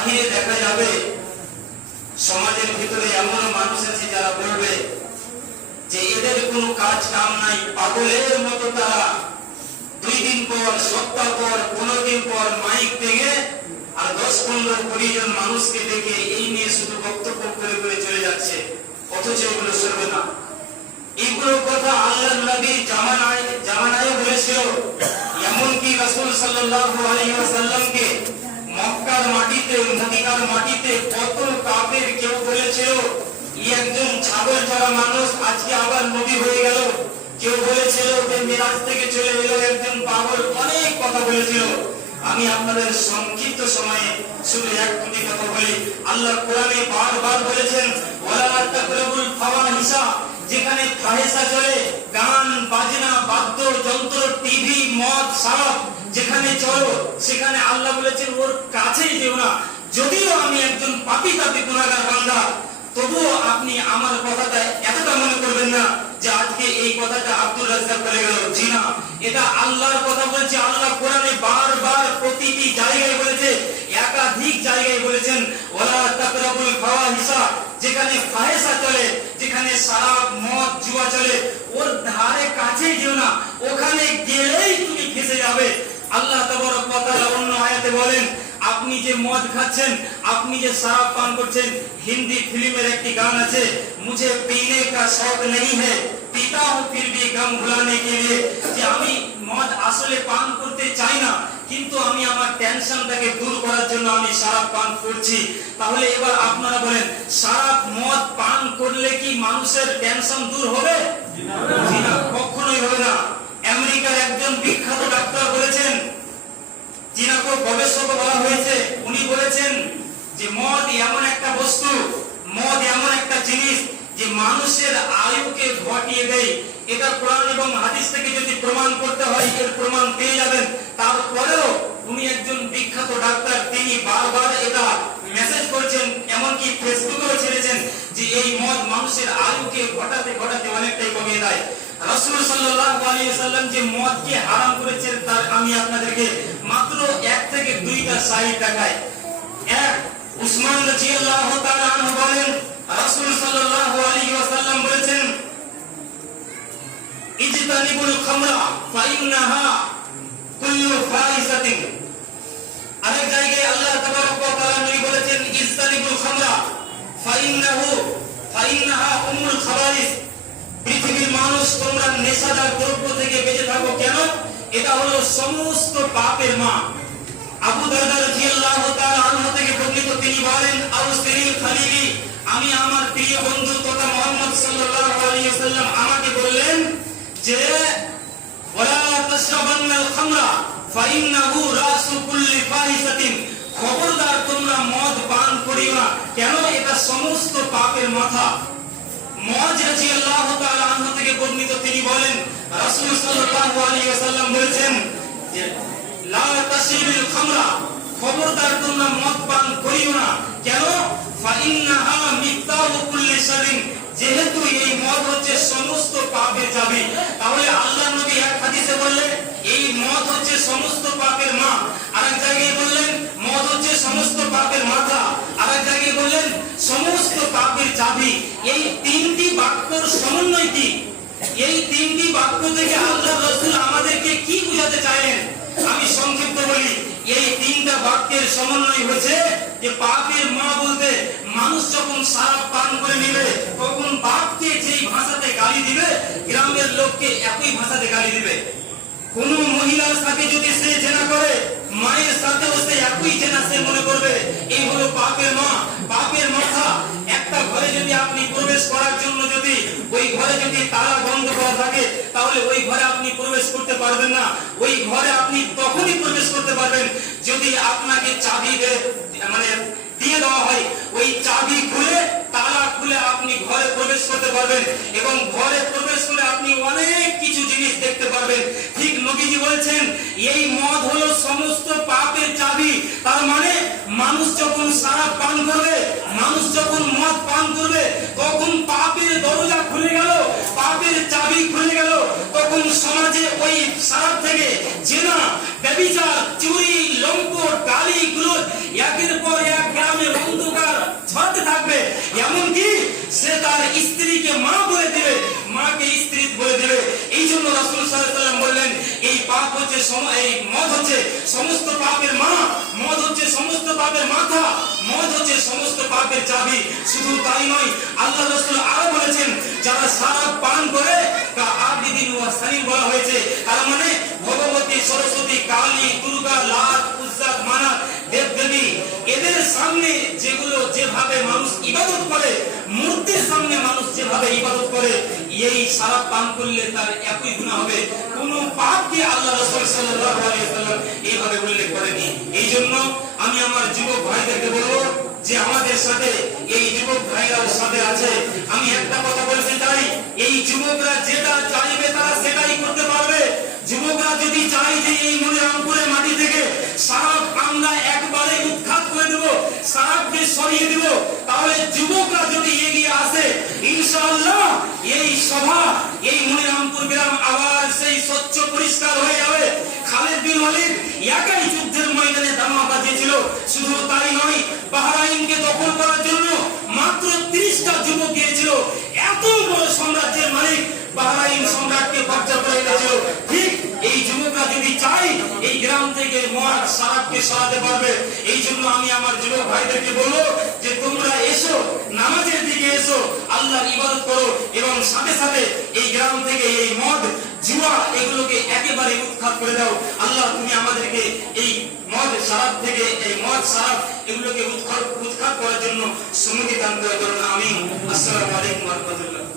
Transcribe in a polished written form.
বাহিরে দেখা যাবে সমাজের ভিতরে এমন মানুষ আছে যারা বলবে যে এদের কোনো কাজ কাম নাই, পাগলের মতো তারা 2 দিন পর, সপ্তাহ পর, 15 দিন পর মাইক ভেঙে আর 10-15-20 জন মানুষকে ডেকে এই নিয়ে শুধু বক্তব্য করে করে চলে যাচ্ছে, অথচ এগুলো শুনবে না। এইগুলো কথা আল্লাহর নবী জামানায় বলেছিল। এমনকি রাসূল সাল্লাল্লাহু আলাইহি ওয়াসাল্লামকে মক্কার মাটিতে, মদিনার মাটিতে কত কাফের কেউ বলেছিল একজন ছাগল চড়া মানুষ আজকে আবার নবী হয়ে গেল। কেউ বলেছিল যে মিরাজ থেকে চলে এলো একজন পাগল, অনেক কথা বলেছিল। আমি আপনাদের সংক্ষিপ্ত সময়ে শুধু এক দুটি কথা বলি। আল্লাহ কোরআনে বারবার বলেছেন ওয়ালা তাকরাবুল ফাওয়াহিশা, যেখানে ফাহিশা চলে, গান বাজনা, বাদ্য যন্ত্র, টিভি, মদ, শরাব যেখানে চলো, সেখানে আল্লাহ বলেছেন ওর কাছেই যেও না। যদিও আমি একজন পাপী তাপী গুনাহগার বান্দা, তবুও আপনি আমার কথাটা এতটা মনে করবেন না যে আজকে এই কথাটা আব্দুল রাজ্জাক বলে গেল। জি না, এটা আল্লাহর কথা বলছে। আল্লাহ কোরআনে বারবার প্রতিটি জায়গায় বলেছে, একাধিক জায়গায় বলেছেন ওয়ালা তাকরাবুল ফাওয়াহিশা, যেখানে ফাহিশা চলে, যেখানে শরাব, মদ, জুয়া চলে, ওর ধারে কাছেই যেও না, ওখানে গেলেই তুমি ফেঁসে যাবে। আল্লাহ তাবারক ওয়া তাআলা অন্য আয়াতে বলেন আপনি যে মদ খাচ্ছেন, আপনি যে শরাব পান করছেন, হিন্দি ফিল্মের একটি গান আছে, মুঝে পীনে কা শौक नहीं है पीता हूं फिर भी गम भुलाने के लिए, যে আমি মদ আসলে পান করতে চাই না, কিন্তু আমি আমার টেনশনটাকে দূর করার জন্য আমি শরাব পান করছি। তাহলে এবার আপনারা বলেন, শরাব মদ পান করলে কি মানুষের টেনশন দূর হবে? জি না, কখনোই হবে না। আমেরিকার একজন বিখ্যাত ডাক্তার বলেছেন, যিনাকে গবেষক বলা হয়েছে, উনি বলেছেন যে মদ এমন একটা বস্তু, মদ এমন একটা জিনিস যে মানুষের আয়ুকে ঘটিয়ে দেয়। এটা কোরআন এবং হাদিস থেকে যদি প্রমাণ করতে হয়, এর প্রমাণ পেয়ে যাবেন। তারপরেও উনি একজন বিখ্যাত ডাক্তার, তিনি বারবার এটা মেসেজ করেছেন, এমনকি ফেসবুকেও ছেড়েছেন যে এই মদ মানুষের আয়ুকে ঘটাতে ঘটাতে অনেকটাই কমিয়ে দেয়। রাসূল সাল্লাল্লাহু আলাইহি ওয়াসাল্লাম যে মদকে হারাম করেছেন তার আমি আপনাদেরকে মাত্র 1 থেকে 2টা সাহিহ দেখাই। এক, উসমান রাদিয়াল্লাহু তাআলা আনহু বলেন রাসূল সাল্লাল্লাহু আলাইহি ওয়াসাল্লাম বলেছেন ইজতানিবুল খামরা ফাইন্নাহা কুল্লু ফাহিশাতিন। আরেক জায়গায় আল্লাহ তাবারক ওয়া তাআলা নবী বলেছেন ইজতানিবুল খামরা ফাইন্নাহা উম্মুল খাবারিস। পৃথিবীর মানুষ, তোমরা নেশাদার দ্রব্য থেকে বেঁচে থাকো। কেন? এটা হলো সমস্ত পাপের মা। আবু দারদা রাদিয়াল্লাহু তাআলা আনহু থেকে বর্ণিত, তিনি বলেন আউসিরিল খালিলি, আমি আমার প্রিয় বন্ধু তথা মুহাম্মদ সাল্লাল্লাহু আলাইহি ওয়াসাল্লাম আমাকে বললেন যে ওয়ালা তাশরাবান্নাল খামরা ফাইন্নাহু রাসু কুল্লি ফাহিশাতিন, খবরদার তোমরা মদ পান করিও না। কেন? এটা সমস্ত পাপের মাথা। মুআয রাদিয়াল্লাহু তাআলা আনহু থেকে বর্ণিত, তিনি বলেন রাসূল সাল্লাল্লাহু আলাইহি ওয়াসাল্লাম বলেছেন যে লা তাশরিবিল খামরা, খবরদার তোমরা মদ পান করিও না। কেন? ফাইন্নাহা মিফতাহু কুল্লি শাররিন, যেহেতু এই মদ হচ্ছে সমস্ত পাপের চাবি। তাহলে আল্লাহর নবী এক হাদিসে বললেন এই মদ হচ্ছে সমস্ত পাপের মা। আরেক জায়গায় বললেন মদ হচ্ছে সমস্ত পাপের মাথা। আরেক জায়গায় বললেন সমস্ত পাপের চাবি। এই 3টি বাক্যের সমন্বয় কি? এই 3টি বাক্য থেকে আল্লাহ রাসূল আমাদেরকে কি বোঝাতে চাইলেন? আমি সংক্ষিপ্ত বলি, এই 3টা বাক্যের সমন্বয় হচ্ছে যে পাপের মা বলতে মানুষ যখন শরাব পান করে নেবে তখন বাপকে যেই ভাষাতে গালি দিবে, গ্রামের লোককে একই ভাষাতে গালি দিবে। কোন মহিলার সাথে যদি সে জেনা করে, মায়ের সাথেও সে একই জেনা সে মনে করবে। এই হলো পাপের মা, পাপের মাথা। একটা ঘরে যদি আপনি প্রবেশ করার জন্য যদি ওই ঘরে যদি তালা বন্ধ করা থাকে, তাহলে ওই ঘরে আপনি প্রবেশ করতে পারবেন না। ওই ঘরে আপনি তখনই প্রবেশ করতে পারবেন যদি আপনাকে চাবি দিয়ে দেওয়া হয়। ওই চাবি খুলে, তালা খুলে আপনি ঘরে প্রবেশ করতে পারবেন এবং ঘরে প্রবেশ করে আপনি অনেক কিছু জিনিস দেখতে পারবেন। ঠিক নবীজি বলেছেন এই মদ হলো সমস্ত পাপের চাবি। তার মানে মানুষ যখন শরাব পান করবে, মানুষ যখন মদ পান করবে, তখন পাপের দরজা খুলে গেল, পাপের চাবি খুলে গেল। তখন সমাজে ওই শরাব থেকে জেনা, ব্যভিচার, চুরি, লম্পট, গালি, ক্রোধ একের পর এক এই মদ হচ্ছে সমস্ত পাপের মা, মদ হচ্ছে সমস্ত পাপের মাথা, মদ হচ্ছে সমস্ত পাপের চাবি। শুধু তাই নয়, আল্লাহ রাসূল আরো বলেছেন যারা শরাব পান করে তা আবিদিন ওয়া সালিম বলা হয়েছে। তার মানে ভগবতী, সরস্বতী, কালী, দুর্গা, লাত, উজ্জা, মানাত, দেবদেবী এদের সামনে যেগুলো যেভাবে মানুষ ইবাদত করে, মূর্তির সামনে মানুষ যেভাবে ইবাদত করে, এই শরাব পান করলে তার একই গুনাহ হবে। কোন পাপকে আল্লাহ রাসূল সাল্লাল্লাহু আলাইহি ওয়াসাল্লাম এইভাবে উল্লেখ করেনি। এই জন্য আমি আমার যুবক ভাইদেরকে বলবো যে আমাদের সাথে এই যুবক ভাইরাও সাথে আছে। আমি একটা কথা বলতে চাই, এই যুবকরা যেটা চাইবে তারা সেটাই করতে পারবে। যুবকরা যদি চাই যে এই মনিরামপুরের মাটি থেকে শরাব আমরা একবারে উৎখাত করে দেব, শরাবকে সরিয়ে দেব, তাহলে যুবকরা যদি এগিয়ে আসে ইনশাআল্লাহ এই সভা, এই মনিরামপুর গ্রাম আবার সেই স্বচ্ছ পরিষ্কার হয়ে যাবে। খালেদ বিন ওয়ালিদ একাই যুদ্ধের ময়দানে দামা বাজিয়েছিল। শুধু তাই নয়, বাহরাইনকে দখল করার জন্য মাত্র 30টা যুবক গিয়েছিল। এত বড় সাম্রাজ্যের মালিক বাহরাইন সম্রাটকে কব্জা করে এনেছিল। ঠিক এই যুবকরা যদি চাই এই গ্রাম থেকে মদ শরাবকে সরাতে পারবে। এই জন্য আমি আমার যুবক ভাইদেরকে বলবো যে তোমরা এসো, নামাজের দিকে এসো, আল্লাহর ইবাদত করো এবং সাথে সাথে এই গ্রাম থেকে এই মদ, জুয়া এগুলোকে একেবারে উৎখাত করে দাও। আল্লাহ তুমি আমাদেরকে এই মদ শরাব থেকে, এই মদ শরাব এগুলোকে উৎখাত করার জন্য সুমতি দান করে করুন। আমিন। আসসালামু আলাইকুম ওয়া রাহমাতুল্লাহ।